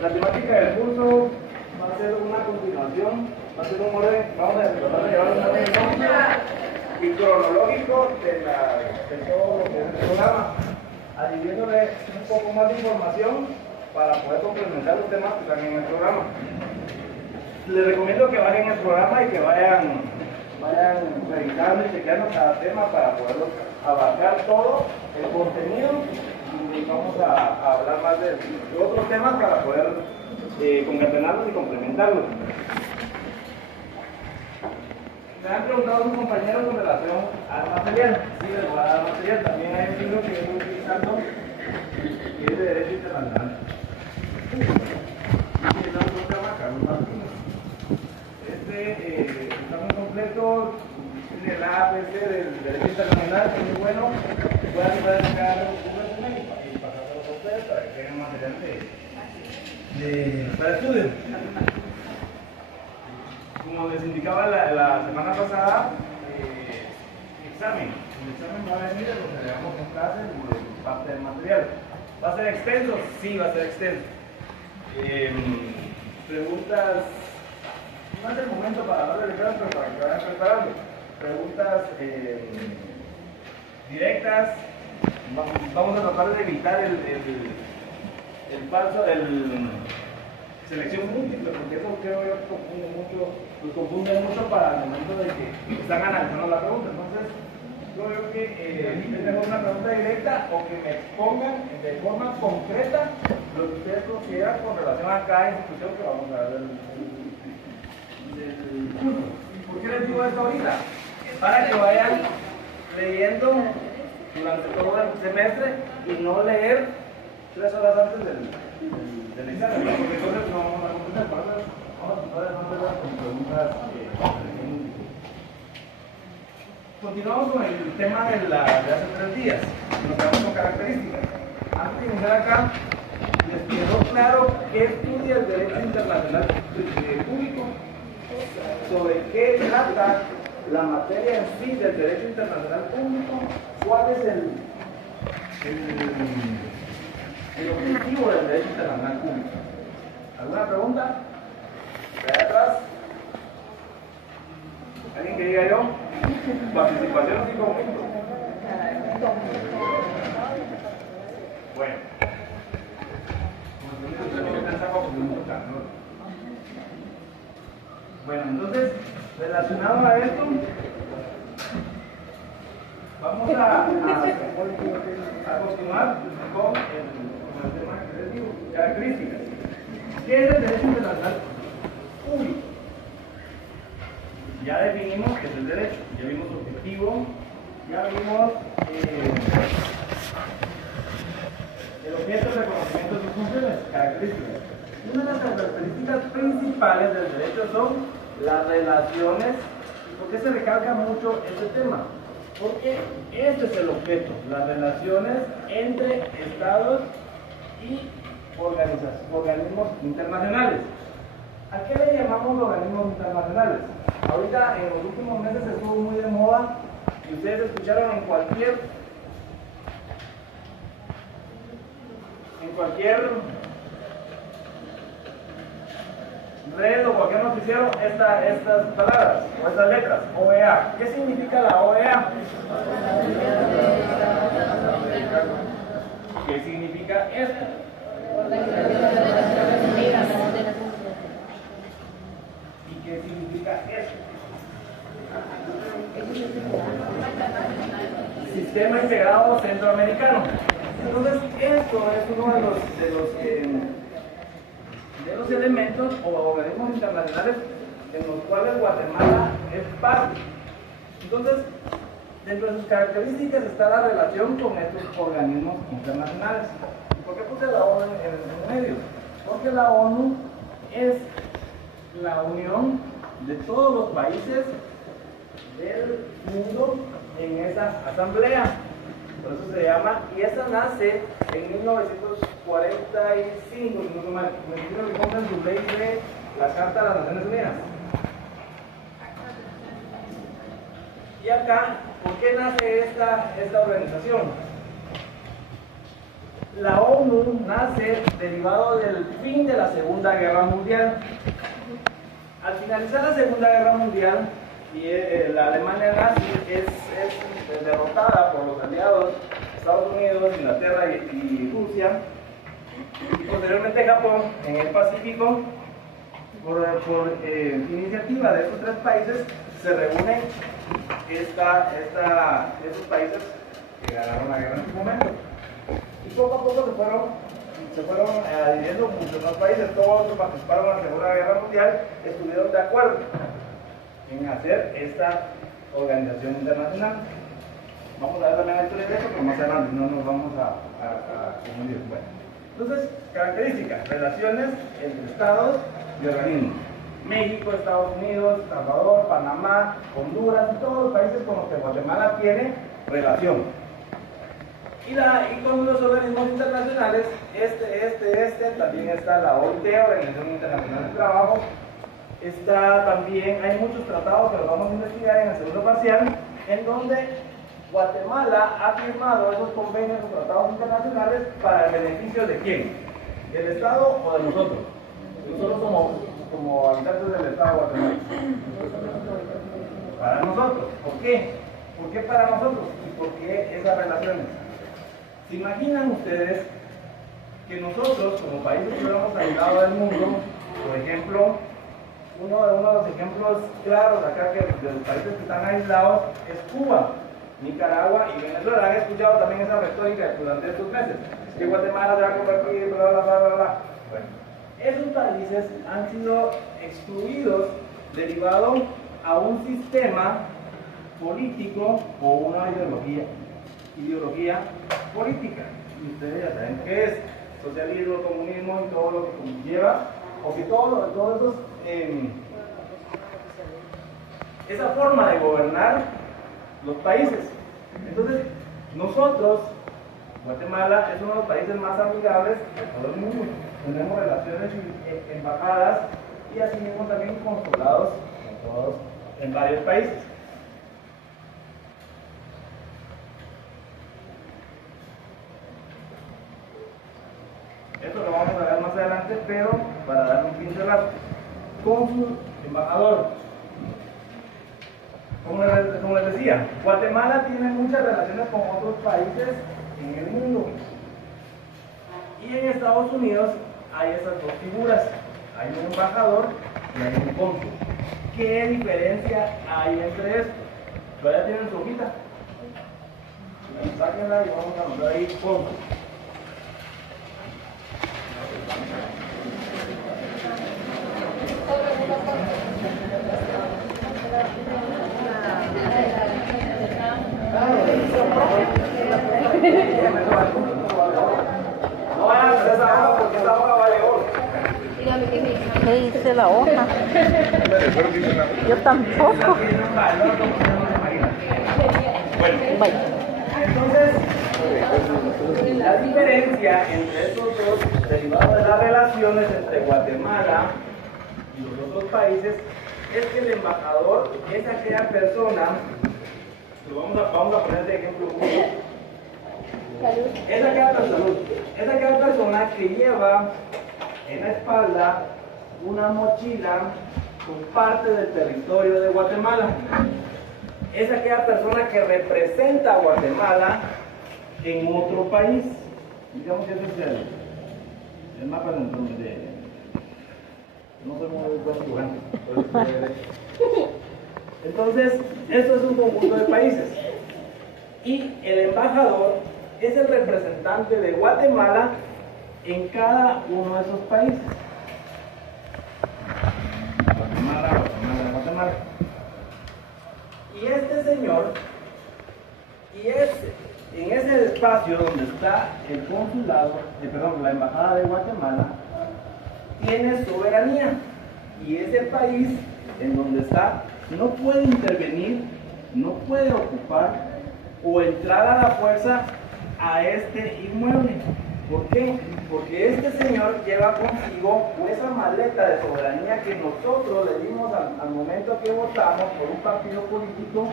La temática del curso va a ser una continuación, va a ser un orden, vamos a tratar de llevar un orden lógico y cronológico de todo lo que es el programa, adhiriéndole un poco más de información para poder complementar los temas que están en el programa. Les recomiendo que bajen el programa y que vayan revisando y chequeando cada tema para poder abarcar todo el contenido. Y vamos a hablar más de otros temas para poder concatenarlos y complementarlos. Me han preguntado sus compañeros con relación al material. Sí, les voy a dar material. También hay un libro que yo estoy utilizando que es de Derecho Internacional. Y es un programa Carlos Martínez. Está muy completo. Tiene el ABC del Derecho Internacional, que es muy bueno. Pueden sacar un resumen y pasarlo a ustedes para que tengan material para estudio. Como les indicaba la semana pasada, examen. El examen va a venir de lo que le damos en clase y parte del material. ¿Va a ser extenso? Sí, va a ser extenso. Preguntas, no es el momento para hablar de examen, pero para que vayan preparando. Preguntas directas. Vamos a tratar de evitar el selección múltiple, porque eso creo yo que los confunde mucho para el momento de que están analizando la pregunta. Entonces, creo yo que tenemos una pregunta directa o que me expongan de forma concreta lo que ustedes consideran con relación a cada institución que vamos a ver del curso. ¿Por qué les digo esto ahorita? Para que vayan leyendo durante todo el semestre y no leer 3 horas antes del examen, porque entonces no vamos a contestar. Vamos a tratar de no hacerlas con preguntas. Continuamos con el tema de hace 3 días. Nos quedamos con características. Antes de iniciar acá, les quedó claro qué estudia el derecho internacional público, sobre qué trata la materia en sí del derecho internacional público, cuál es el objetivo del derecho internacional público. ¿Alguna pregunta? ¿De ahí atrás? ¿Alguien que diga yo? Participación 5 minutos. Bueno. Bueno, entonces, relacionado a esto, vamos a continuar con el tema que les digo, características. ¿Qué es el derecho internacional público? Ya definimos qué es el derecho, ya vimos su objetivo, ya vimos el objeto de reconocimiento de sus funciones, características. Una de las características principales del derecho son las relaciones. ¿Por qué se recalca mucho este tema? Porque este es el objeto, las relaciones entre estados y organismos internacionales. ¿A qué le llamamos organismos internacionales? Ahorita en los últimos meses estuvo muy de moda y ustedes escucharon en cualquier red o cualquier noticiero estas palabras o estas letras, OEA. ¿Qué significa la OEA? ¿Qué significa esto? ¿Y qué significa esto? Sistema Integrado Centroamericano. Entonces, esto es uno de los elementos o organismos internacionales en los cuales Guatemala es parte. Entonces, dentro de sus características está la relación con estos organismos internacionales. ¿Por qué puse la ONU en el medio? Porque la ONU es la unión de todos los países del mundo en esa asamblea. Por eso se llama, y esa nace en 1945, si no me equivoco, en su ley de la Carta de las Naciones Unidas. Y acá, ¿por qué nace esta organización? La ONU nace derivado del fin de la Segunda Guerra Mundial. Al finalizar la Segunda Guerra Mundial, la Alemania nazi es derrotada por los aliados Estados Unidos, Inglaterra y Rusia, y posteriormente Japón en el Pacífico. Por iniciativa de estos tres países se reúnen esos países que ganaron la guerra en su momento. Y poco a poco se fueron adhiriendo muchos más países. Todos los que participaron en la Segunda Guerra Mundial estuvieron de acuerdo en hacer esta organización internacional. Vamos a ver también la historia de eso, pero más adelante no nos vamos a confundir. Bueno, entonces, características: relaciones entre estados y organismos. México, Estados Unidos, Salvador, Panamá, Honduras, todos los países con los que Guatemala tiene relación. Y con los organismos internacionales, también está la OIT, Organización Internacional del Trabajo. Hay muchos tratados que los vamos a investigar en el segundo parcial, en donde Guatemala ha firmado esos convenios o tratados internacionales para el beneficio de quién, del Estado o de nosotros. Nosotros como habitantes del Estado de Guatemala. Para nosotros. ¿Por qué? ¿Por qué para nosotros? ¿Y por qué esas relaciones? ¿Se imaginan ustedes que nosotros, como países que estamos aislados del mundo, por ejemplo, uno de los ejemplos claros acá de los países que están aislados es Cuba, Nicaragua y Venezuela? Han escuchado también esa retórica durante estos meses, que Guatemala se va a convertir, bla, bla, bla, bla, bla. Bueno, esos países han sido excluidos derivado a un sistema político o una ideología política. Y ustedes ya saben qué es: socialismo, comunismo y todo lo que conlleva, o que todos esos, esa forma de gobernar los países. Entonces, nosotros, Guatemala es uno de los países más amigables de todo el mundo. Tenemos relaciones y embajadas y asimismo también consulados en varios países. Esto lo vamos a ver más adelante, pero para dar un pincelazo: cónsul, embajador. Como les decía, Guatemala tiene muchas relaciones con otros países en el mundo. Y en Estados Unidos hay esas dos figuras: hay un embajador y hay un cónsul. ¿Qué diferencia hay entre estos? Todavía tienen su hojita. Sáquenla y vamos a anotar ahí cónsul. No vayan a hacer esa hoja porque esa hoja vale oro. ¿Qué dice la hoja? Yo tampoco. Bueno, entonces, la diferencia entre estos dos, derivado de las relaciones entre Guatemala y los otros países, es que el embajador es aquella persona, vamos a poner de ejemplo, es aquella persona que lleva en la espalda una mochila con parte del territorio de Guatemala. Es aquella persona que representa a Guatemala en otro país. Digamos que ese es el mapa de no soy muy buen jugando. Entonces, esto es un conjunto de países. Y el embajador es el representante de Guatemala en cada uno de esos países. Guatemala. Y este señor, en ese espacio donde está el consulado, la embajada de Guatemala, tiene soberanía. Y ese país en donde está no puede intervenir, no puede ocupar o entrar a la fuerza a este inmueble. ¿Por qué? Porque este señor lleva consigo esa maleta de soberanía que nosotros le dimos al momento que votamos por un partido político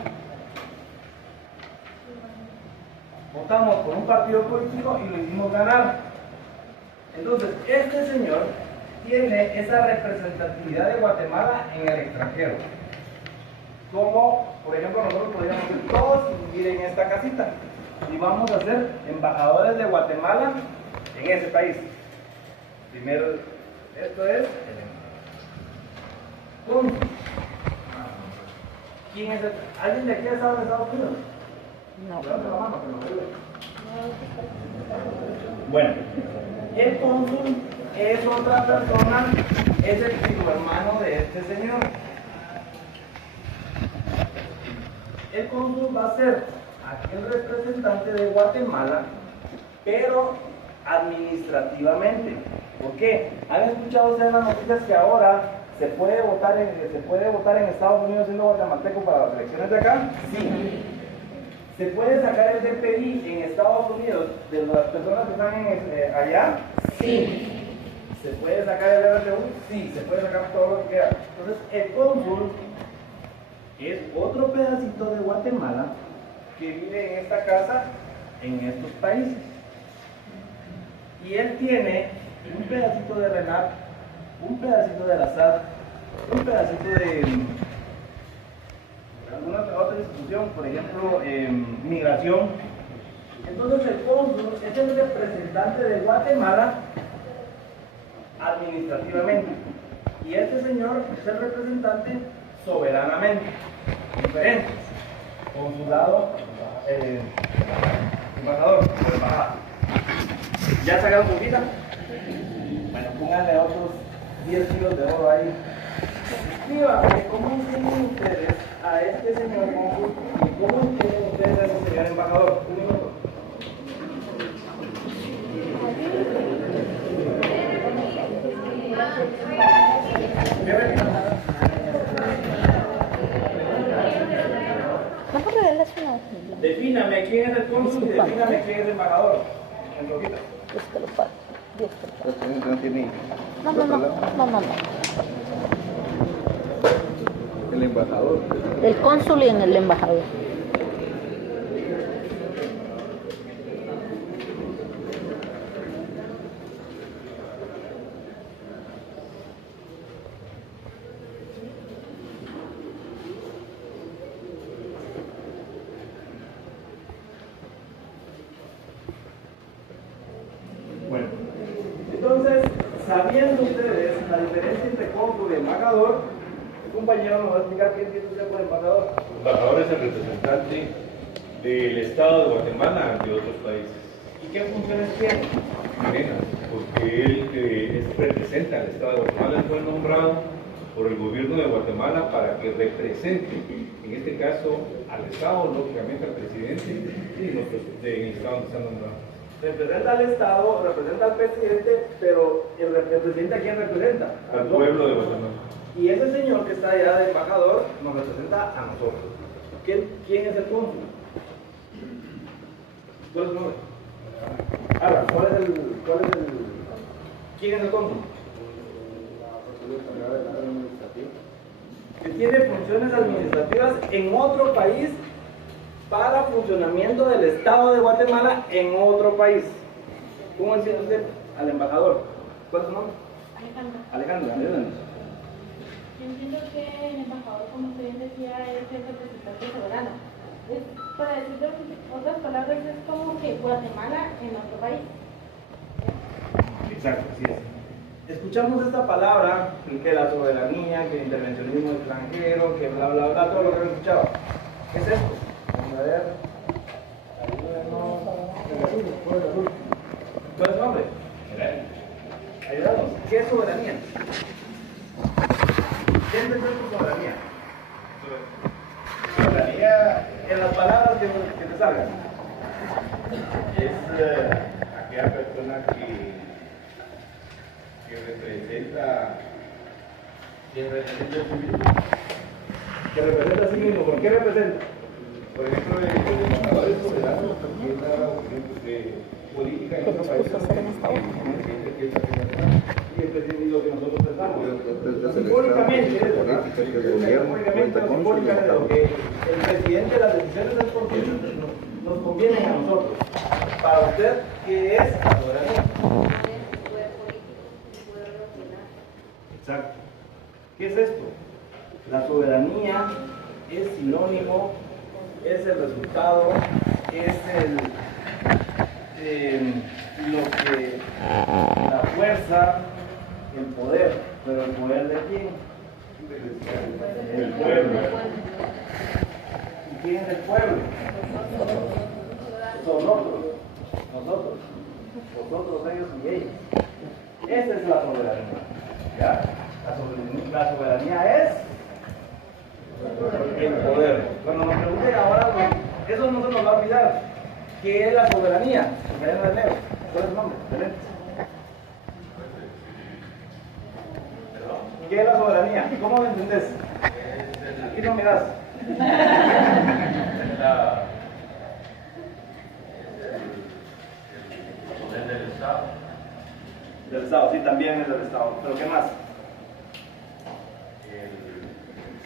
votamos por un partido político y lo hicimos ganar. Entonces, este señor tiene esa representatividad de Guatemala en el extranjero. Como, por ejemplo, nosotros podríamos ser todos y vivir en esta casita. Y vamos a ser embajadores de Guatemala en ese país. Primero, esto es el embajador. ¿Quién es el? ¿Alguien de aquí ha estado en Estados Unidos? No. Levante la mano, que nos ayude. Bueno, el cónsul es otra persona, es el primo hermano de este señor. El cónsul va a ser aquel representante de Guatemala, pero administrativamente. ¿Por qué? ¿Han escuchado ustedes las noticias que ahora se puede votar en Estados Unidos siendo guatemalteco para las elecciones de acá? Sí. ¿Se puede sacar el DPI en Estados Unidos de las personas que están allá? Sí. ¿Se puede sacar el RTU? Sí, se puede sacar todo lo que quiera. Entonces, el cónsul es otro pedacito de Guatemala que vive en esta casa, en estos países. Y él tiene un pedacito de RENAP, un pedacito de la SAT, un pedacito de alguna otra institución, por ejemplo, migración. Entonces el cónsul es el representante de Guatemala administrativamente. Y este señor es el representante soberanamente. Diferente. Consulado, embajador, o embajada. ¿Ya sacaron su vida? Bueno, pónganle otros 10 kilos de oro ahí. Escríbanme cómo entienden ustedes a este señor cónsul y cómo entienden ustedes a ese señor embajador. Un minuto. Mejor relacionado. Defíname quién es el cónsul y defíname quién es el embajador. En Rojita. Dios te lo pague. Dios te lo pague. No tiene. No. El embajador. El cónsul y en el embajador. Bueno, entonces, sabiendo ustedes la diferencia entre cónsul y embajador, el compañero nos va a explicar qué entiende usted por embajador. El embajador es el representante del Estado de Guatemala ante otros países. ¿Y qué funciones tiene? Plenas, porque él representa al Estado de Guatemala, fue nombrado por el gobierno de Guatemala para que represente, en este caso, al Estado, lógicamente al presidente y nosotros en el Estado donde están nombrados. Representa al Estado, representa al presidente, pero el presidente ¿a quién representa? Al pueblo de Guatemala. Y ese señor que está allá de embajador nos representa a nosotros. ¿Quién es el cónsul? ¿Cuál es su nombre? Ahora, ¿quién es el cónsul? Que tiene funciones administrativas en otro país para funcionamiento del Estado de Guatemala en otro país. ¿Cómo decía usted al embajador? ¿Cuál es su nombre? Alejandra, ayúdanos. Yo entiendo que el embajador, como usted bien decía, es el representante soberano. Para decirlo en otras palabras, es como que Guatemala en otro país. Exacto, así es. Escuchamos esta palabra, que la soberanía, que el intervencionismo extranjero, que bla, bla, bla, todo lo que hemos escuchado. ¿Qué es esto? Vamos a ver. Ayúdenos. ¿Cuál es su nombre? Ayúdanos. ¿Qué es soberanía? ¿Qué es tu soberanía? Soberanía En las palabras que te salgan. es aquella persona que representa a sí mismo. Que representa a sí mismo. ¿Por qué representa? Por ejemplo, el embajador es soberano porque es la opinión de política en otro país. Y el presidente y lo que nosotros pensamos. Simbólicamente, Simbólicamente, política que el gobierno cuenta con simbólicamente, lo que el presidente, las decisiones del presidente nos convienen a nosotros. Para usted, ¿qué es la soberanía? Exacto. ¿Qué es esto? La soberanía es sinónimo, es el resultado, es la fuerza, el poder. ¿Pero el poder de quién? El pueblo. ¿Y quién es el pueblo? Nosotros, vosotros, ellos y ellos. Esa es la soberanía. ¿Ya? La soberanía es el poder. Cuando nos pregunten ahora, eso no se nos va a olvidar. ¿Qué es la soberanía? ¿Qué es el nombre? Belén. ¿Qué es la soberanía? ¿Cómo lo entendés? Aquí no miras. Del Estado. Del Estado, sí, también es del Estado. ¿Pero qué más?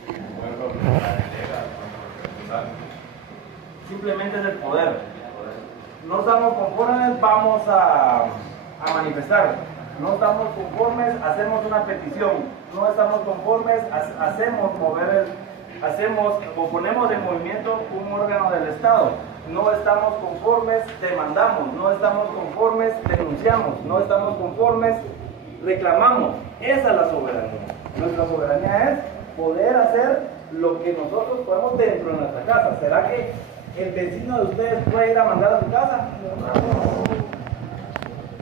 El pueblo la delega cuando representa. Simplemente es el poder. No estamos conformes, vamos a manifestar. No estamos conformes, hacemos una petición. No estamos conformes, hacemos o ponemos en movimiento un órgano del Estado. No estamos conformes, demandamos. No estamos conformes, denunciamos. No estamos conformes, reclamamos. Esa es la soberanía. Nuestra soberanía es poder hacer lo que nosotros podemos dentro de nuestra casa. ¿Será que el vecino de ustedes puede ir a mandar a su casa?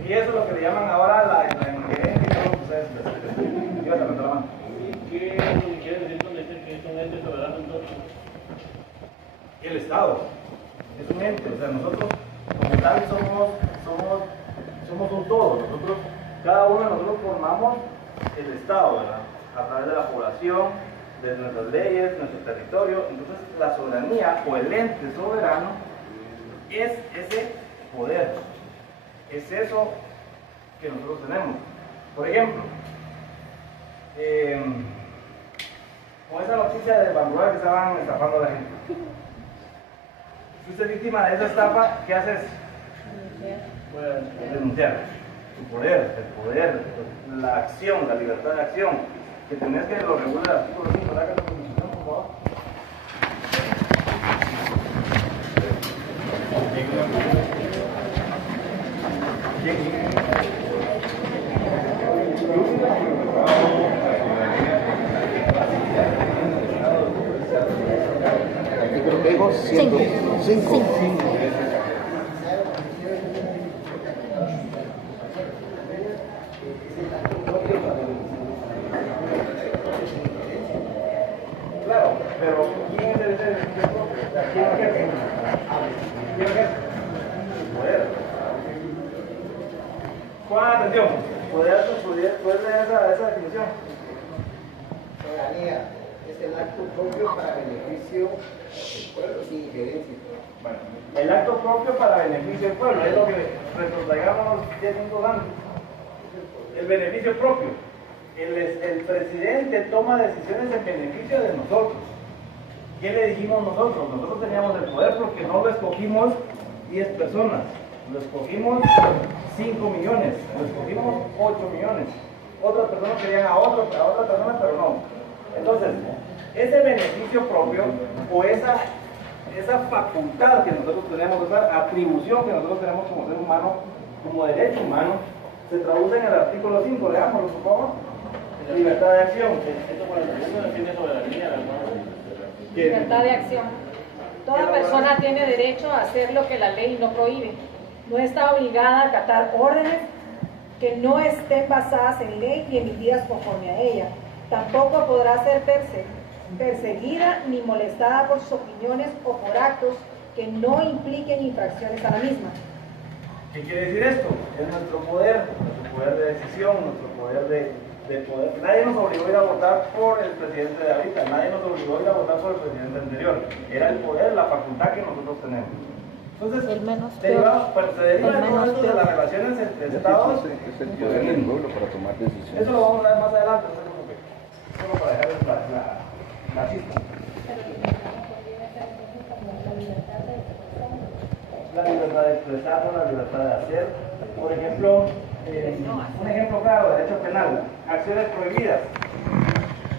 Y eso es lo que le llaman ahora la injerencia y todo lo que ustedes les. Yo te levanto la mano. ¿Qué quiere decir con decir que es un ente soberano entonces? El Estado es un ente, o sea, nosotros como tal somos un todo. Nosotros, cada uno de nosotros formamos el Estado, ¿verdad? A través de la población, de nuestras leyes, nuestro territorio. Entonces, la soberanía o el ente soberano es ese poder, es eso que nosotros tenemos. Por ejemplo, con esa noticia de Bangladesh que estaban estafando a la gente. Si usted es víctima de esa estafa, ¿qué haces? Denunciar. Tu poder, el poder, la acción, la libertad de acción, que tenés que lo regula el artículo 5 de la Constitución, por favor. Aquí creo que digo 5. Claro, pero ¿quién es el beneficio propio? O sea, ¿quién es jefe? ¿Quién es jefe? El poder. Pongan atención. ¿Puedes leer esa definición? Soberanía es el acto propio para beneficio del pueblo sin injerencia. Bueno, el acto propio para beneficio del pueblo, es lo que retrotraigamos 10 minutos antes. El beneficio propio. El presidente toma decisiones en beneficio de nosotros. ¿Qué le dijimos nosotros? Nosotros teníamos el poder porque no lo escogimos 10 personas, lo escogimos 5 millones, lo escogimos 8 millones. Otras personas querían a otra persona, pero no. Entonces, ese beneficio propio o esa facultad que nosotros tenemos, esa atribución que nosotros tenemos como ser humano, como derecho humano, se traduce en el artículo 5. Leámoslo, por favor. Libertad de acción. Esto por el segundo define soberanía, ¿verdad? Libertad de acción. Toda persona tiene derecho a hacer lo que la ley no prohíbe. No está obligada a acatar órdenes que no estén basadas en ley y emitidas conforme a ella. Tampoco podrá ser perseguida ni molestada por sus opiniones o por actos que no impliquen infracciones a la misma. ¿Qué quiere decir esto? Es nuestro poder de decisión, nuestro poder de poder. Nadie nos obligó a ir a votar por el presidente de ahorita, nadie nos obligó a ir a votar por el presidente anterior. Era el poder, la facultad que nosotros tenemos. Entonces, El menos se deriva el de todo menos esto de peor. las relaciones entre estados. Es el poder del pueblo para tomar decisiones. Eso lo vamos a ver más adelante, no se preocupe. Solo para dejarles la chispa. la libertad de expresarnos, la libertad de hacer. Por ejemplo, un ejemplo claro, derecho penal, acciones prohibidas.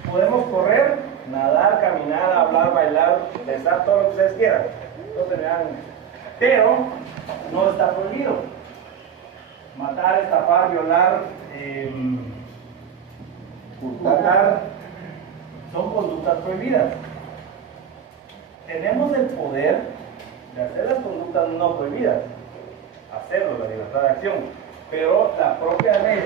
Podemos correr, nadar, caminar, hablar, bailar, besar, todo lo que ustedes quieran. Pero no está prohibido. Matar, estafar, violar, hurtar, son conductas prohibidas. Tenemos el poder de hacer las conductas no prohibidas, hacerlo, la libertad de acción, pero la propia ley,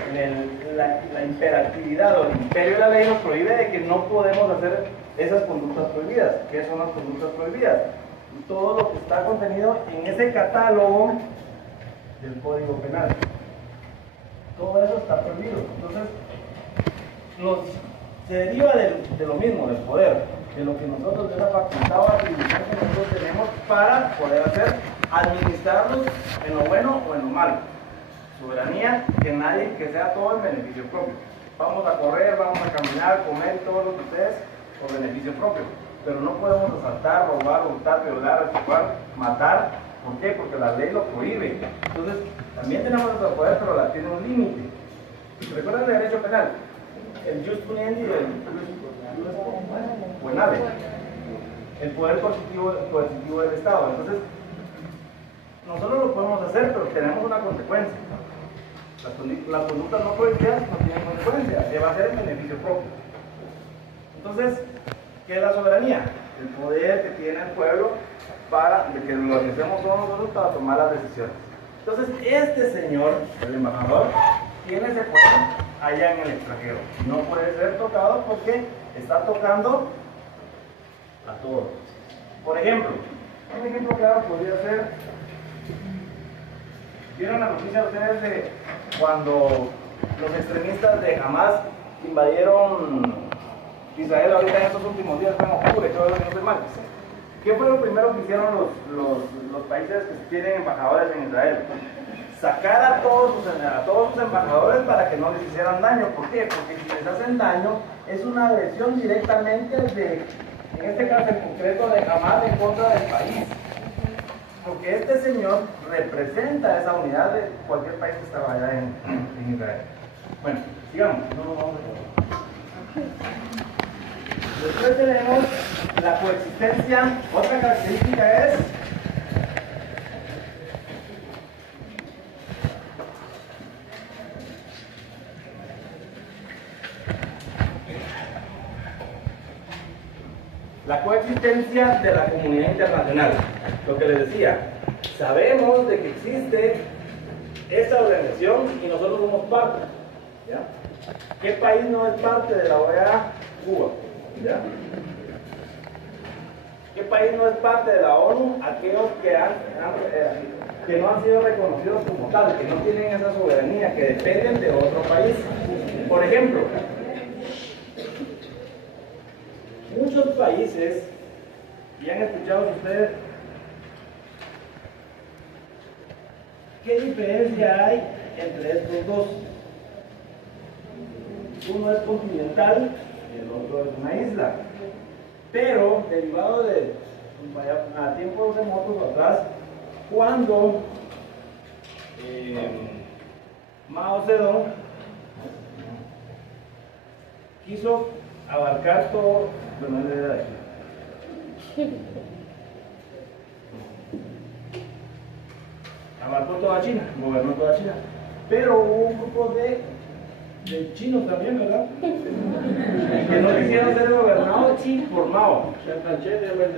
la imperatividad o el imperio de la ley nos prohíbe de que no podemos hacer esas conductas prohibidas. ¿Qué son las conductas prohibidas? Todo lo que está contenido en ese catálogo del Código Penal. Todo eso está prohibido. Entonces, se deriva de lo mismo, del poder, de lo que nosotros, de la facultad o atribución que nosotros tenemos para poder hacer, administrarlos en lo bueno o en lo malo. Soberanía, que sea todo en beneficio propio. Vamos a correr, vamos a caminar, comer todo lo que ustedes por beneficio propio. Pero no podemos asaltar, robar, hurtar, violar, estafar, matar. ¿Por qué? Porque la ley lo prohíbe. Entonces, también tenemos nuestro poder, pero la tiene un límite. ¿Recuerdan el derecho penal? El jus puniendi y el venale. El poder coercitivo del Estado. Entonces, nosotros lo podemos hacer, pero tenemos una consecuencia. Las conductas no prohibidas no tienen consecuencia, que va a ser en beneficio propio. Entonces, ¿qué es la soberanía? El poder que tiene el pueblo para que lo organicemos todos nosotros para tomar las decisiones. Entonces, este señor, el embajador, tiene ese poder allá en el extranjero. No puede ser tocado porque está tocando a todos. Por ejemplo, un ejemplo claro podría ser, ¿vieron la noticia ustedes de cuando los extremistas de Hamas invadieron Israel ahorita en estos últimos días, en octubre, todo lo que no estoy mal? ¿Qué fue lo primero que hicieron los países que tienen embajadores en Israel? Sacar a todos sus embajadores para que no les hicieran daño. ¿Por qué? Porque si les hacen daño es una agresión directamente en este caso en concreto de Hamas en contra del país. Porque este señor representa esa unidad de cualquier país que estaba allá en Israel. Bueno, sigamos, no nos vamos a quedar. Después tenemos la coexistencia. Otra característica es la coexistencia de la comunidad internacional. Lo que les decía, sabemos de que existe esta organización y nosotros somos parte. ¿Ya? ¿Qué país no es parte de la OEA? Cuba. ¿Ya? ¿Qué país no es parte de la ONU? Aquellos que no han sido reconocidos como tal, que no tienen esa soberanía, que dependen de otro país. Por ejemplo, muchos países, y han escuchado ustedes, ¿qué diferencia hay entre estos dos? Uno es continental y el otro es una isla. Pero, derivado de a tiempos remotos atrás, cuando Mao Zedong quiso abarcar todo, bueno, él era de aquí. Abarcó toda China, gobernó toda China. Pero hubo un grupo de chinos también, ¿verdad? Que no quisieron ser gobernados por Mao. Chantanché de Taiwán,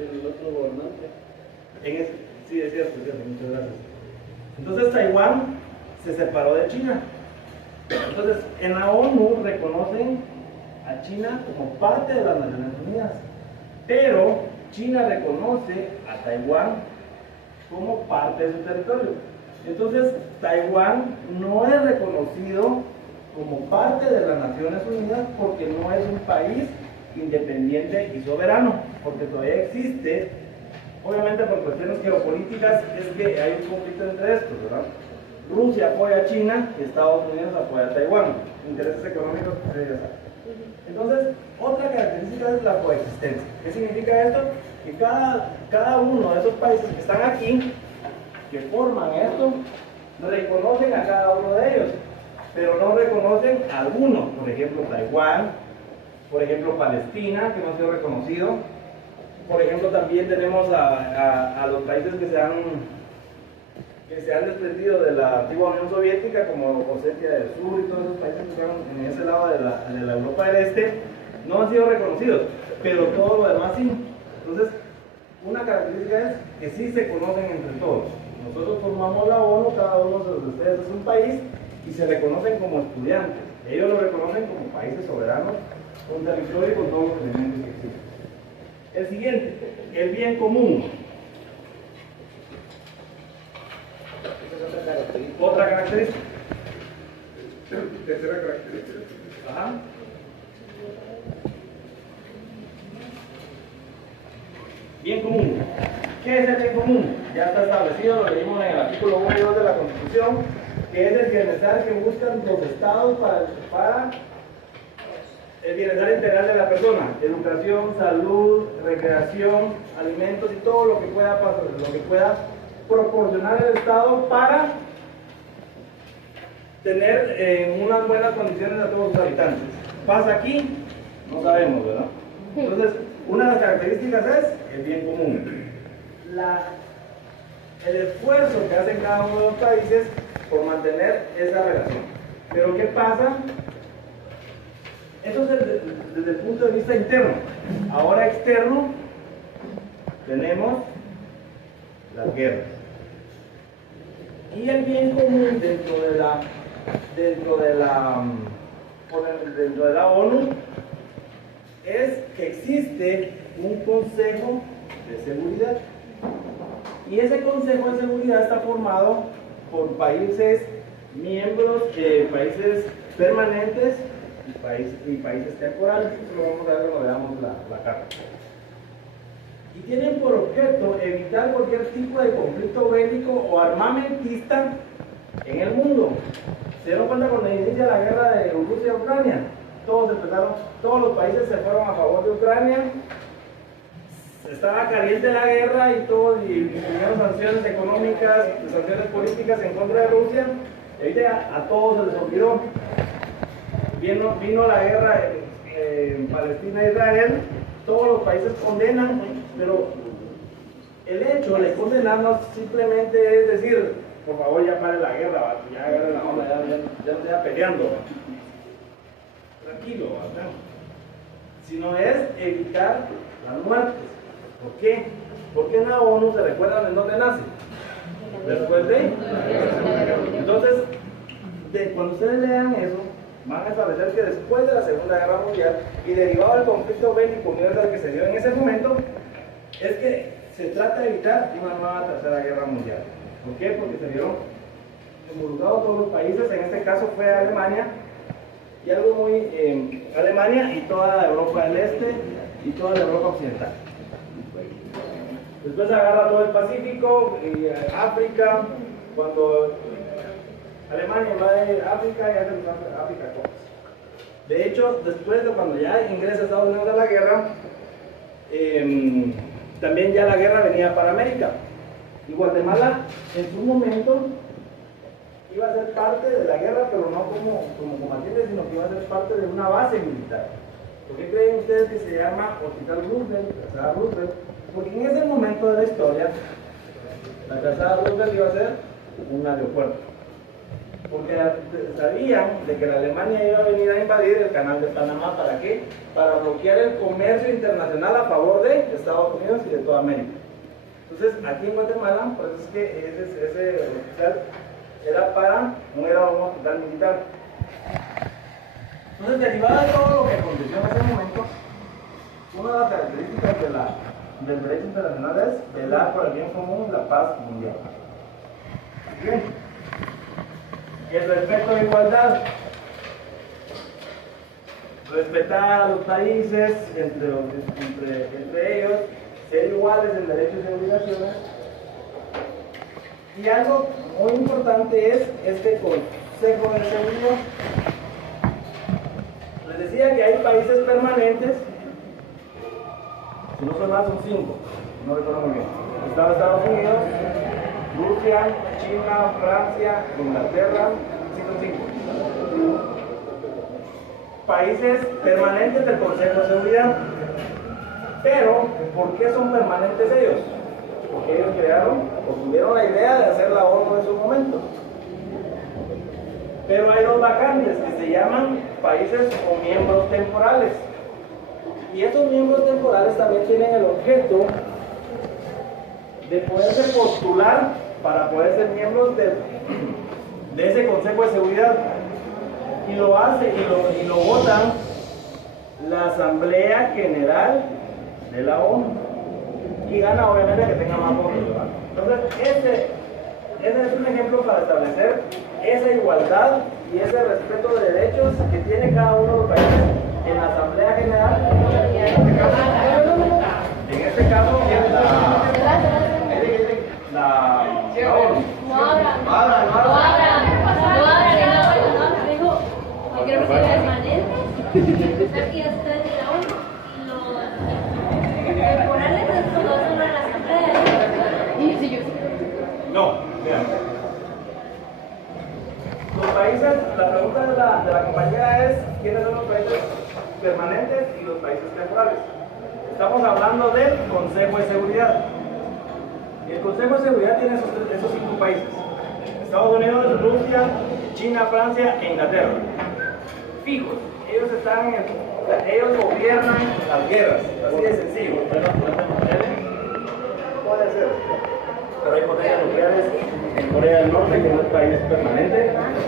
el otro gobernante. Sí, es cierto, muchas gracias. Entonces Taiwán se separó de China. Entonces, en la ONU reconocen a China como parte de las Naciones Unidas, pero China reconoce a Taiwán como parte de su territorio. Entonces, Taiwán no es reconocido como parte de las Naciones Unidas porque no es un país independiente y soberano, porque todavía existe, obviamente por cuestiones geopolíticas, es que hay un conflicto entre estos, ¿verdad? Rusia apoya a China y Estados Unidos apoya a Taiwán, intereses económicos, ya saben. Entonces, otra característica es la coexistencia. ¿Qué significa esto? que cada uno de esos países que están aquí, que forman esto, reconocen a cada uno de ellos, pero no reconocen a algunos. Por ejemplo, Taiwán, por ejemplo, Palestina, que no ha sido reconocido. Por ejemplo, también tenemos a los países que se han desprendido de la antigua Unión Soviética, como Osetia del Sur y todos esos países que están en ese lado de la Europa del Este, no han sido reconocidos, pero todo lo demás sí. Entonces, una característica es que sí se conocen entre todos. Nosotros formamos la ONU, cada uno de ustedes es un país y se reconocen como estudiantes. Ellos lo reconocen como países soberanos, con territorio y con todos los elementos que existen. El siguiente, el bien común. Otra característica. Tercera característica. Ajá. Bien común. ¿Qué es el bien común? Ya está establecido, lo leímos en el artículo 1 y 2 de la Constitución, que es el bienestar que buscan los estados para el bienestar integral de la persona: educación, salud, recreación, alimentos y todo lo que pueda proporcionar el Estado para tener unas buenas condiciones a todos sus habitantes. ¿Pasa aquí? No sabemos, ¿verdad? Entonces, una de las características es el bien común. El esfuerzo que hacen cada uno de los países por mantener esa relación. Pero ¿qué pasa? Eso es desde el punto de vista interno. Ahora externo, tenemos las guerras. Y el bien común dentro de la ONU es que existe un Consejo de Seguridad. Y ese Consejo de Seguridad está formado por países miembros, países permanentes y países temporales. Eso lo vamos a ver cuando veamos la carta. Y tienen por objeto evitar cualquier tipo de conflicto bélico o armamentista en el mundo. Se dieron cuenta cuando inicia la guerra de Rusia a Ucrania. Todos los países se fueron a favor de Ucrania. Estaba caliente la guerra y vinieron sanciones económicas, sanciones políticas en contra de Rusia. Y ahorita a todos se les olvidó. Vino la guerra en Palestina e Israel. Todos los países condenan, pero el hecho de condenar no simplemente es decir, por favor ya pare la guerra, ya agarren la onda, ya no esté peleando. Tranquilo, ¿verdad? Sino es evitar las muertes. ¿Por qué? Porque en la ONU se recuerdan de dónde nace. Después de. Entonces, cuando ustedes lean eso, van a establecer que después de la Segunda Guerra Mundial y derivado del conflicto bélico universal que se dio en ese momento, es que se trata de evitar una nueva Tercera Guerra Mundial. ¿Por qué? Porque se vieron involucrados todos los países, en este caso fue Alemania, y algo muy Alemania y toda la Europa del Este y toda la Europa Occidental. Después se agarra todo el Pacífico y África. Cuando Alemania invade África, ya se África todas. De hecho, después de cuando ya ingresa Estados Unidos a la guerra, también ya la guerra venía para América. Y Guatemala, en su momento, iba a ser parte de la guerra, pero no como combatiente, sino que iba a ser parte de una base militar. ¿Por qué creen ustedes que se llama Hospital Roosevelt, Calzada Roosevelt? Porque en ese momento de la historia, la Calzada Roosevelt iba a ser un aeropuerto. Porque sabían de que la Alemania iba a venir a invadir el canal de Panamá. ¿Para qué? Para bloquear el comercio internacional a favor de Estados Unidos y de toda América. Entonces, aquí en Guatemala, pues es que ese hospital no era un hospital militar. Entonces, derivado de todo lo que aconteció en ese momento, una de las características del derecho internacional es velar por el bien común y la paz mundial. Bien. El respeto a la igualdad. Respetar a los países entre ellos, ser iguales en derechos y obligaciones. Y algo muy importante es este Consejo de Seguridad. Les decía que hay países permanentes Si no son más, son 5. No recuerdo muy bien. Estaba Estados Unidos, Rusia, China, Francia, Inglaterra. Sí, son 5. Países permanentes del Consejo de Seguridad. Pero, ¿por qué son permanentes ellos? Porque ellos crearon o tuvieron la idea de hacer la ONU en su momento. Pero hay dos vacantes que se llaman países o miembros temporales. Y estos miembros temporales también tienen el objeto de poderse postular para poder ser miembros de ese Consejo de Seguridad. Y lo hace y lo votan la Asamblea General de la ONU. Y gana obviamente que tenga más votos, ¿verdad? Entonces, ese es un ejemplo para establecer esa igualdad y ese respeto de derechos que tiene cada uno de los países en la Asamblea General. En este caso es la ONU. No abran. Dijo, quiero que sea permanente. Aquí ya está en la ONU. Los temporales es cuando son en la asamblea. No, vean. Los países, la pregunta de la compañera es quiénes son los países permanentes y los países temporales. Estamos hablando del Consejo de Seguridad. Y el Consejo de Seguridad tiene esos 5 países: Estados Unidos, Rusia, China, Francia e Inglaterra. Fijos, ellos gobiernan las guerras, así de sencillo. Puede ser, pero hay potencias nucleares en Corea del Norte, que no es país permanente.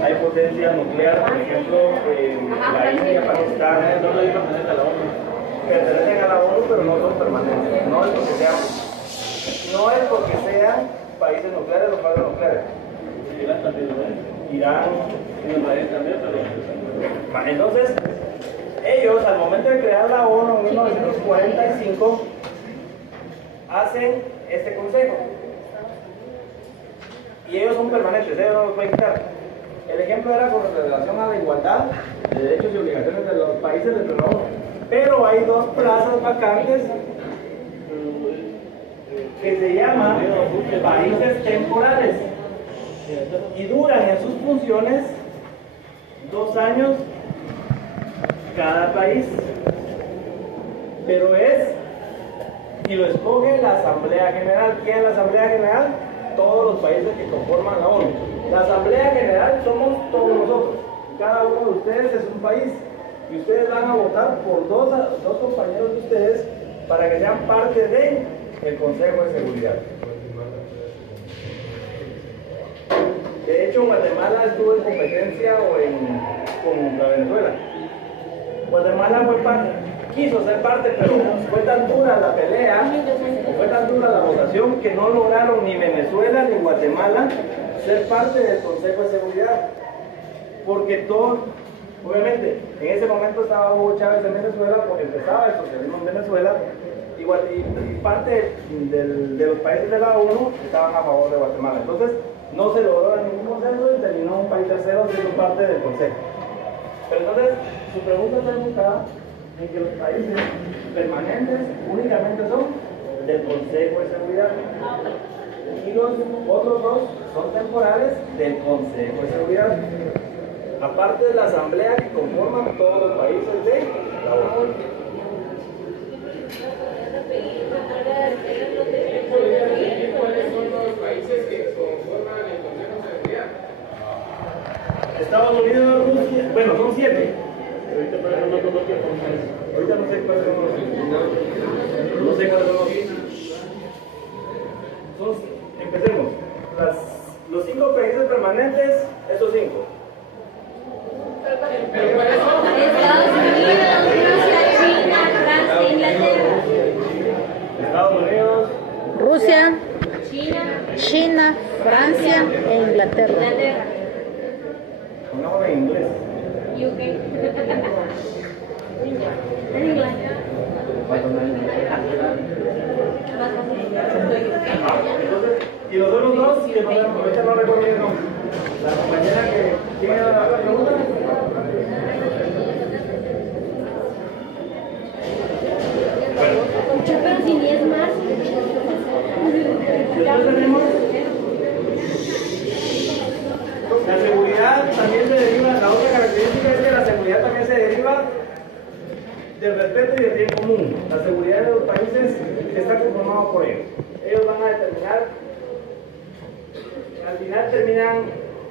Hay potencia nuclear, por ejemplo, en la India, Pakistán, pertenecen a la ONU, pero no son permanentes. No es porque sean países nucleares o países nucleares. Irán también, pero... Entonces, ellos al momento de crear la ONU en 1945 hacen este consejo. Y ellos son permanentes, ellos no los pueden quitar. El ejemplo era con relación a la igualdad de derechos y obligaciones de los países dentro de la ONU. Pero hay 2 plazas vacantes que se llaman países temporales y duran en sus funciones 2 años cada país, pero y lo escoge la Asamblea General. ¿Quién es la Asamblea General? Todos los países que conforman la ONU. La Asamblea General somos todos nosotros, cada uno de ustedes es un país y ustedes van a votar por dos compañeros de ustedes para que sean parte del Consejo de Seguridad. De hecho, Guatemala estuvo en competencia con la Venezuela. Guatemala quiso ser parte, pero fue tan dura la pelea, fue tan dura la votación que no lograron ni Venezuela ni Guatemala ser parte del Consejo de Seguridad. Porque obviamente, en ese momento estaba Hugo Chávez en Venezuela porque empezaba el socialismo en Venezuela y parte de los países de la ONU estaban a favor de Guatemala. Entonces, no se logró ningún consenso y terminó un país tercero siendo parte del Consejo. Pero entonces, su pregunta está enfocada en que los países permanentes únicamente son del Consejo de Seguridad y los otros 2 son temporales del Consejo de Seguridad, aparte de la asamblea que conforman todos los países de la ONU. ¿Cuáles son los países que conforman el Consejo de Seguridad? Estados Unidos, Rusia, bueno, son 7. Ahorita no sé cuáles son los. No sé cuáles son los. Empecemos. Los 5 países permanentes, esos 5. Estados Unidos, Rusia, China, Francia, Inglaterra. Estados Unidos, Rusia, China, China, Francia e Inglaterra. Inglaterra. pongámoslo en inglés. UK. En inglés. Entonces, y los otros 2, que no, ahorita no recuerdo el nombre. La compañera que tiene la pregunta. Muchas gracias. del respeto y del bien común, la seguridad de los países que está conformado por ellos. Ellos van a determinar, al final terminan,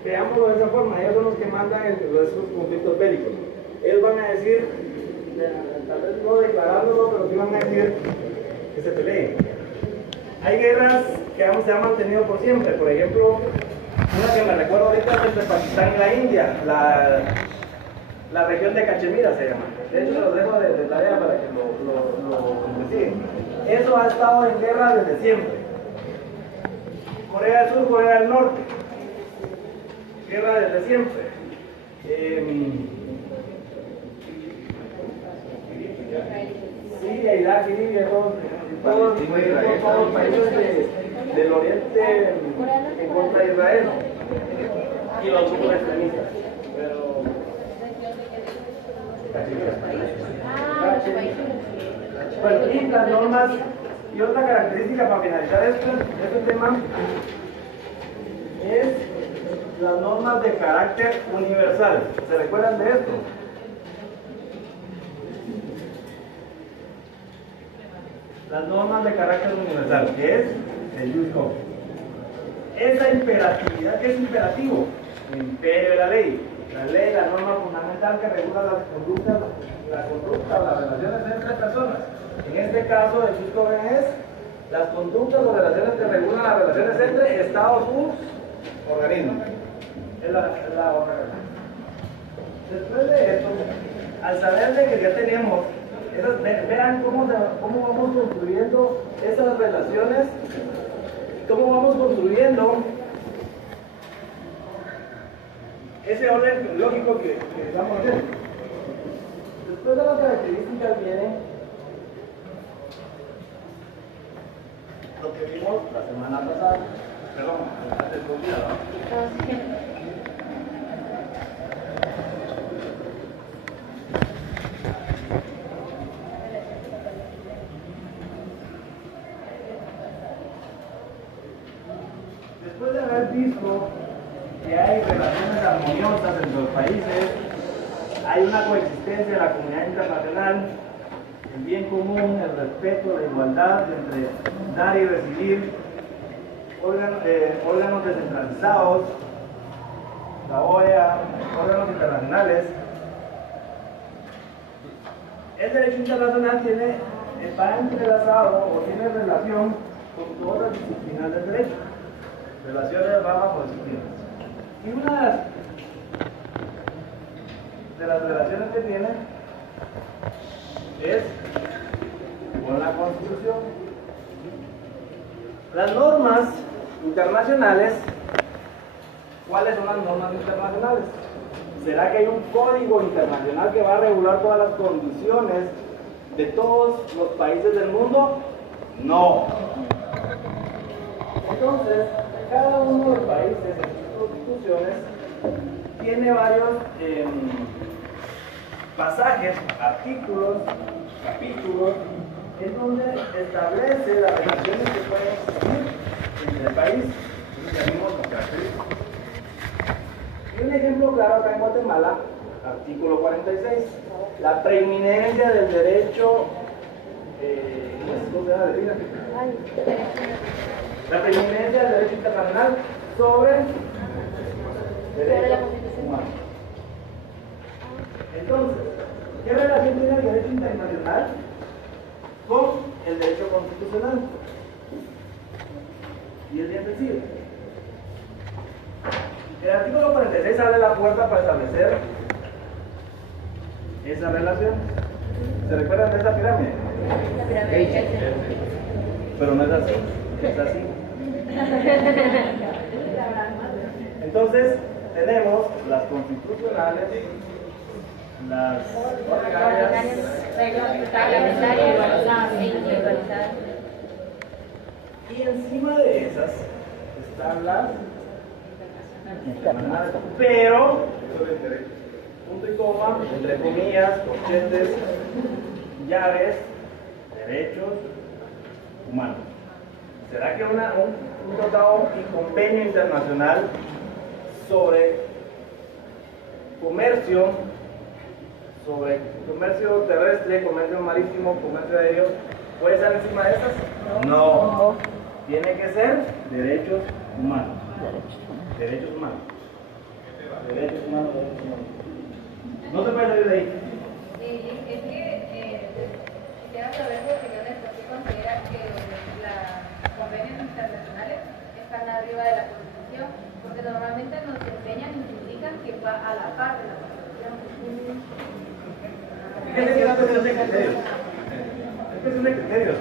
veámoslo de esa forma, ellos son los que mandan esos conflictos bélicos. Ellos van a decir, tal vez no declarándolo, pero sí van a decir que se peleen. Hay guerras que se han mantenido por siempre, por ejemplo, una que me recuerdo ahorita es entre Pakistán y la India, la región de Cachemira se llama. De hecho, los dejo de tarea para que lo investiguen. Eso ha estado en guerra desde siempre. Corea del Sur, Corea del Norte. Guerra desde siempre. Siria, Irak, Libia, todos los países del Oriente en contra de Israel. Y los grupos extremistas. Pero bueno, y las normas, y otra característica para finalizar este tema es las normas de carácter universal. ¿Se recuerdan de esto? Las normas de carácter universal, que es el Jus Cogens. Esa imperatividad, ¿qué es imperativo? El imperio de la ley. La ley, la norma fundamental que regula la conducta o las relaciones entre personas. En este caso, el Jus Cogens es las conductas o relaciones que regulan las relaciones entre estados u organismos. Es la otra. Después de esto, al saber de que ya tenemos, vean cómo vamos construyendo esas relaciones, cómo vamos construyendo ese orden lógico que estamos haciendo. Después de las características viene lo que vimos la semana pasada, perdón, antes de un día, ¿no? Después de haber visto que hay relaciones armoniosas entre los países, hay una coexistencia de la comunidad internacional, el bien común, el respeto, la igualdad entre dar y recibir, órganos descentralizados, la OEA, órganos internacionales. El derecho internacional va entrelazado o tiene relación con todas las disciplinas del derecho. Relaciones bajo disciplinas. Y una de las relaciones que tiene es con la Constitución. Las normas internacionales, ¿cuáles son las normas internacionales? ¿Será que hay un código internacional que va a regular todas las condiciones de todos los países del mundo? No. Entonces, cada uno de los países en sus constituciones tiene varios pasajes, artículos, capítulos, en donde establece las relaciones que pueden existir entre el país. Entonces, ya vimos las características. Y un ejemplo claro acá en Guatemala, artículo 46, la preeminencia del derecho, ¿cómo se llama? La preeminencia del derecho internacional sobre derecho humano. Entonces, ¿qué relación tiene el derecho internacional con el derecho constitucional? Y es bien sencillo. El artículo 46 abre la puerta para establecer esa relación. ¿Se recuerdan de esa pirámide? Pero no es así, es así. Entonces, tenemos las constitucionales, las y encima de esas están las internacionales, pero punto y coma, entre comillas, corchetes, llaves, derechos humanos. ¿Será que un tratado y convenio internacional sobre comercio, sobre comercio terrestre, comercio marítimo, comercio aéreo, ¿puede estar encima de estas? No. Tiene que ser derechos humanos. Derechos humanos. Derechos humanos, derechos humanos. No se puede salir de ahí. Es que quisiera saber su opinión de por qué considera que las convenios internacionales están arriba de la Constitución, porque normalmente nos enseñan y nos indican que va a la par de la Constitución. Fíjense que es cuestión de criterios. Es cuestión de criterios.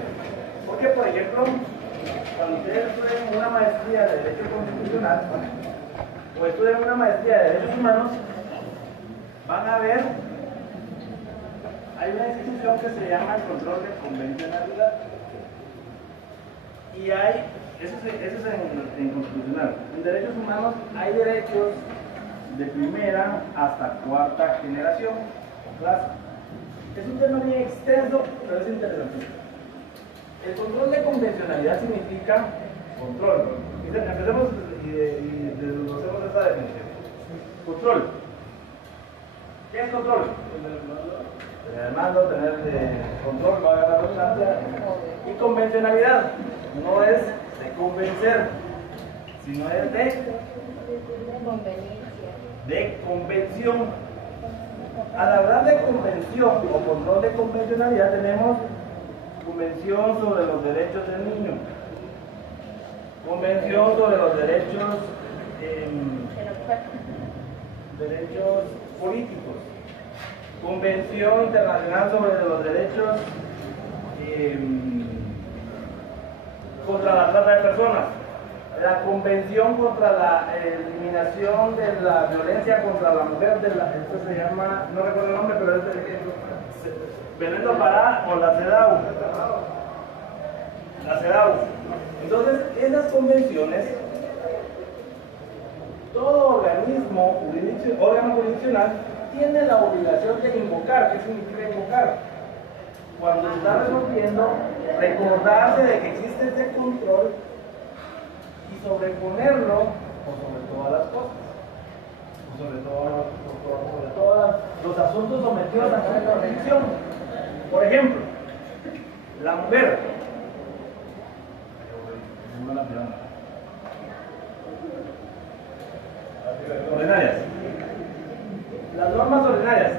Porque, por ejemplo, cuando ustedes estudian una maestría de Derecho Constitucional o estudian una maestría de Derechos Humanos, van a ver, hay una institución que se llama el control de convencionalidad. Y hay, eso es en constitucional. En derechos humanos hay derechos de primera hasta cuarta generación. Clase. Es un tema bien extenso, pero es interesante. El control de convencionalidad significa control. Empecemos y desglosemos esta definición. Control. ¿Qué es control? Tener mando, tener control, va a ganar la redundancia. Y convencionalidad no es de convencer, sino es de convención. Al hablar de convención o control de convencionalidad tenemos Convención sobre los derechos del niño, Convención sobre los derechos políticos, Convención Internacional sobre los derechos contra la trata de personas, la Convención contra la eliminación de la violencia contra la mujer, esto se llama, no recuerdo el nombre, pero es Belén do Pará o la CEDAW. La CEDAW. Entonces, esas convenciones, todo órgano jurisdiccional, tiene la obligación de invocar. ¿Qué significa invocar? Cuando está resolviendo, recordarse de que existe este control y sobreponerlo por sobre todas las cosas, sobre todos los asuntos sometidos a nuestra jurisdicción. Por ejemplo, la mujer. Ordinarias. Las normas ordinarias.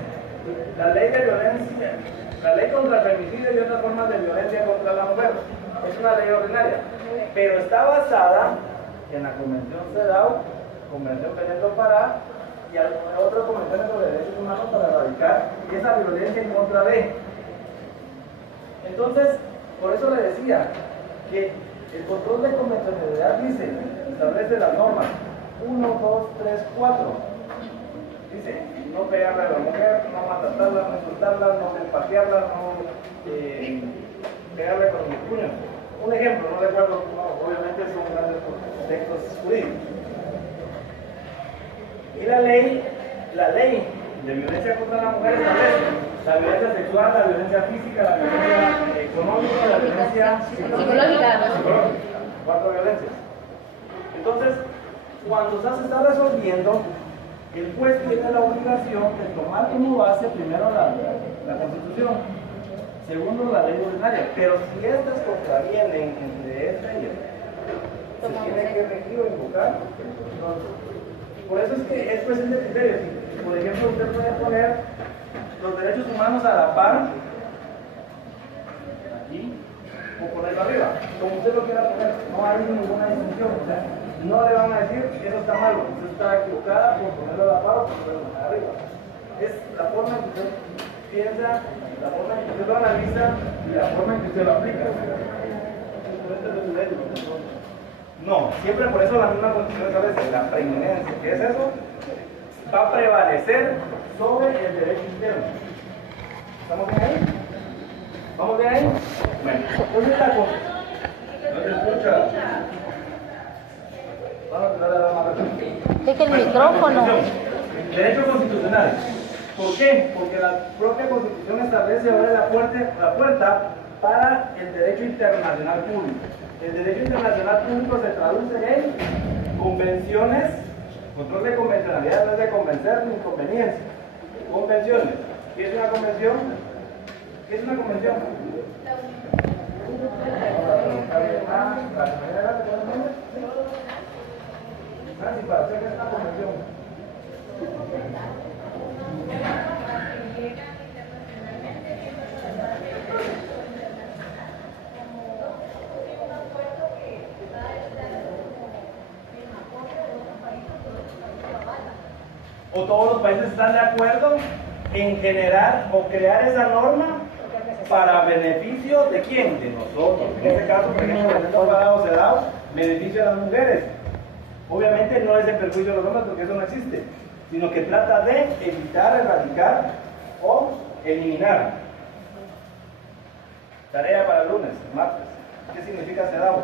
La ley de violencia, la ley contra el femicidio y otras formas de violencia contra la mujer. Es una ley ordinaria, pero está basada en la Convención CEDAW, Convención Belén do Pará y otras convenciones sobre derechos humanos para erradicar esa violencia en contra de. Entonces, por eso le decía que el control de convencionalidad dice, establece las normas 1, 2, 3, 4. Dice, no pegarle a la mujer, no maltratarla, no insultarla, no patearla, no pegarle con los puños. Un ejemplo, no recuerdo, obviamente son grandes textos jurídicos. Y la ley de violencia contra la mujer establece la violencia sexual, la violencia física, la violencia económica, la violencia psicológica. 4 violencias. Entonces, cuando se está resolviendo, el juez tiene la obligación de tomar como base primero la Constitución, segundo la ley ordinaria, pero si estas contravienen entre esta y esta, se tiene que regir o invocar. Por eso es que es cuestión de criterios. Por ejemplo, usted puede poner los derechos humanos a la par aquí o ponerlo arriba, como usted lo quiera poner, no hay ninguna distinción. O sea, no le van a decir que eso está malo, usted está equivocada por ponerlo a la par o por ponerlo arriba. Es la forma en que usted piensa, la forma en que usted lo analiza y la forma en que usted lo aplica. No, siempre por eso la misma Constitución establece la preeminencia. ¿Qué es eso? Va a prevalecer sobre el derecho interno. ¿Estamos bien ahí? ¿Vamos bien ahí? Bueno, entonces la cosa. No te escucha. Vamos a darle más respuesta. Deja el micrófono. Derechos constitucionales. ¿Por qué? Porque la propia Constitución establece abre la puerta para el derecho internacional público. El derecho internacional público se traduce en convenciones, control de convencionalidad no es de convencer ni conveniencia. Convenciones, ¿Qué es una convención? ¿Qué es una convención? Para hacer esta convención. O todos los países están de acuerdo en generar o crear esa norma para beneficio de quién, de nosotros. En este caso, por ejemplo, el Estado CEDAW, beneficio de las mujeres. Obviamente no es en perjuicio de los hombres porque eso no existe, sino que trata de evitar, erradicar o eliminar. Tarea para el lunes, martes. ¿Qué significa CEDAW?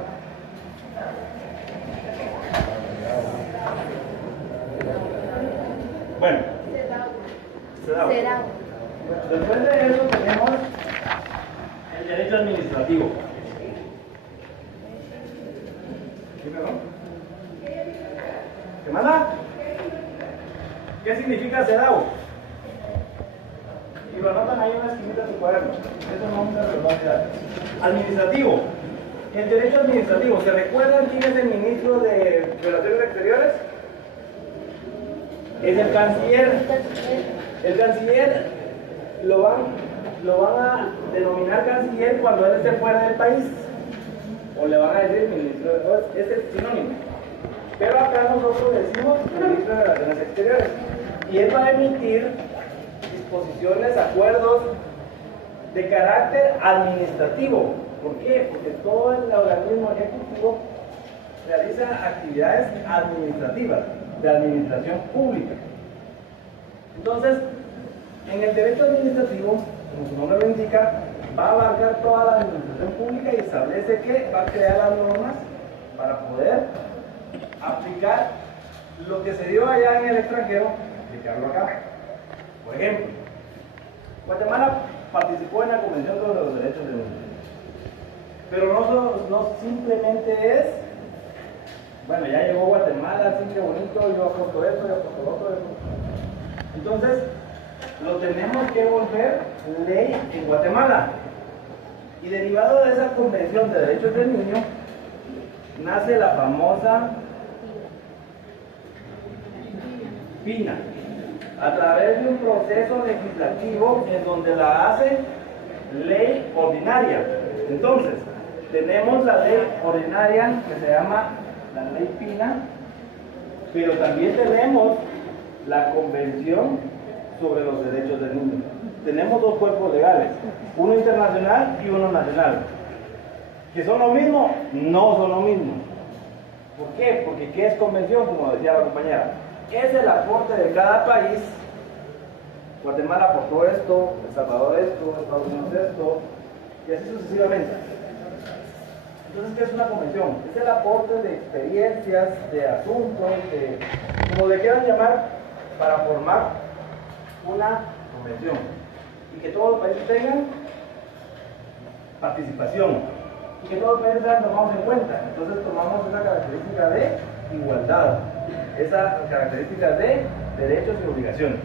Bueno, CEDAW. Después de eso tenemos el derecho administrativo. ¿Sí, perdón? ¿Qué manda? ¿Qué significa CEDAW? Y lo anotan ahí en la esquinita de su cuaderno. Eso no se los va a olvidar. Administrativo. El derecho administrativo. ¿Se recuerdan quién es el ministro de Relaciones Exteriores? Es el canciller. El canciller lo van a denominar canciller cuando él esté fuera del país. O le van a decir ministro de... Es el sinónimo. Pero acá nosotros decimos ministro de Relaciones Exteriores. Y él va a emitir disposiciones, acuerdos de carácter administrativo. ¿Por qué? Porque todo el organismo ejecutivo realiza actividades administrativas, de administración pública. Entonces, en el derecho administrativo, como su nombre lo indica, va a abarcar toda la administración pública y establece que va a crear las normas para poder aplicar lo que se dio allá en el extranjero, aplicarlo acá. Por ejemplo, Guatemala participó en la Convención sobre los Derechos del Niño. Pero no simplemente es, bueno, ya llegó Guatemala, así que bonito, yo aporto esto, yo aporto lo otro. Entonces, lo tenemos que volver ley en Guatemala. Y derivado de esa Convención de Derechos del Niño, nace la famosa PINA, a través de un proceso legislativo en donde la hace ley ordinaria. Entonces, tenemos la ley ordinaria que se llama la ley PINA, pero también tenemos la Convención sobre los Derechos del Niño. Tenemos dos cuerpos legales, uno internacional y uno nacional. ¿Que son lo mismo? No son lo mismo. ¿Por qué? Porque ¿qué es convención? Como decía la compañera, es el aporte de cada país. Guatemala aportó esto, El Salvador esto, Estados Unidos esto, y así sucesivamente. Entonces, ¿qué es una convención? Es el aporte de experiencias, de asuntos, como le quieran llamar, para formar una convención. Y que todos los países tengan participación. Y que todos los países sean tomados en cuenta. Entonces tomamos esa característica de igualdad, esa característica de derechos y obligaciones.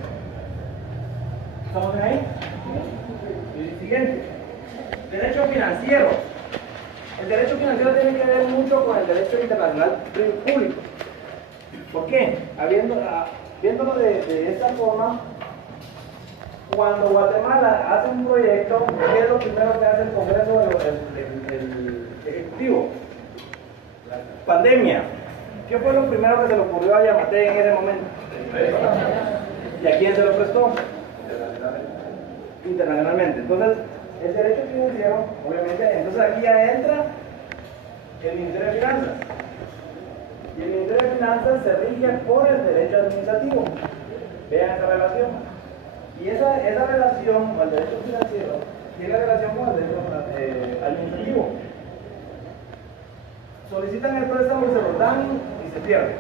¿Estamos bien ahí? Y siguiente. Derecho financiero. El derecho financiero tiene que ver mucho con el derecho internacional público. ¿Por qué? Viéndolo de esta forma, cuando Guatemala hace un proyecto, ¿qué es lo primero que hace el Congreso, el Ejecutivo? Pandemia. ¿Qué fue lo primero que se le ocurrió a Yamatei en ese momento? ¿Y a quién se lo prestó? Internacionalmente. Entonces, el derecho financiero, obviamente, entonces aquí ya entra el Ministerio de Finanzas. Y el Ministerio de Finanzas se rige por el derecho administrativo. Vean esa relación. Y esa relación con el derecho financiero tiene relación con el derecho administrativo. Solicitan el préstamo y se lo dan y se pierde.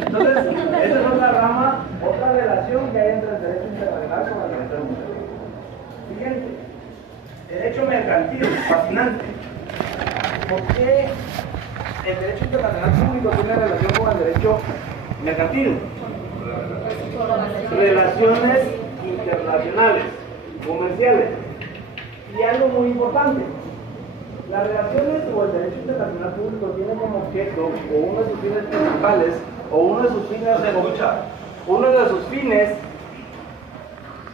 Entonces, esa es otra rama, otra relación que hay entre el derecho internacional con el derecho administrativo. Siguiente, derecho mercantil, fascinante. ¿Por qué el derecho internacional público tiene relación con el derecho mercantil? Relaciones internacionales, comerciales. Y algo muy importante, las relaciones o el derecho internacional público tiene como objeto, o uno de sus fines principales, o uno de sus fines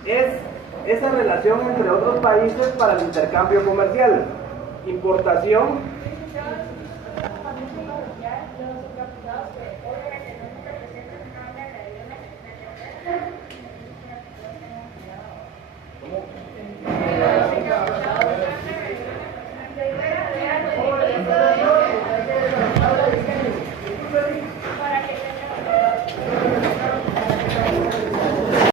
es esa relación entre otros países para el intercambio comercial, importación.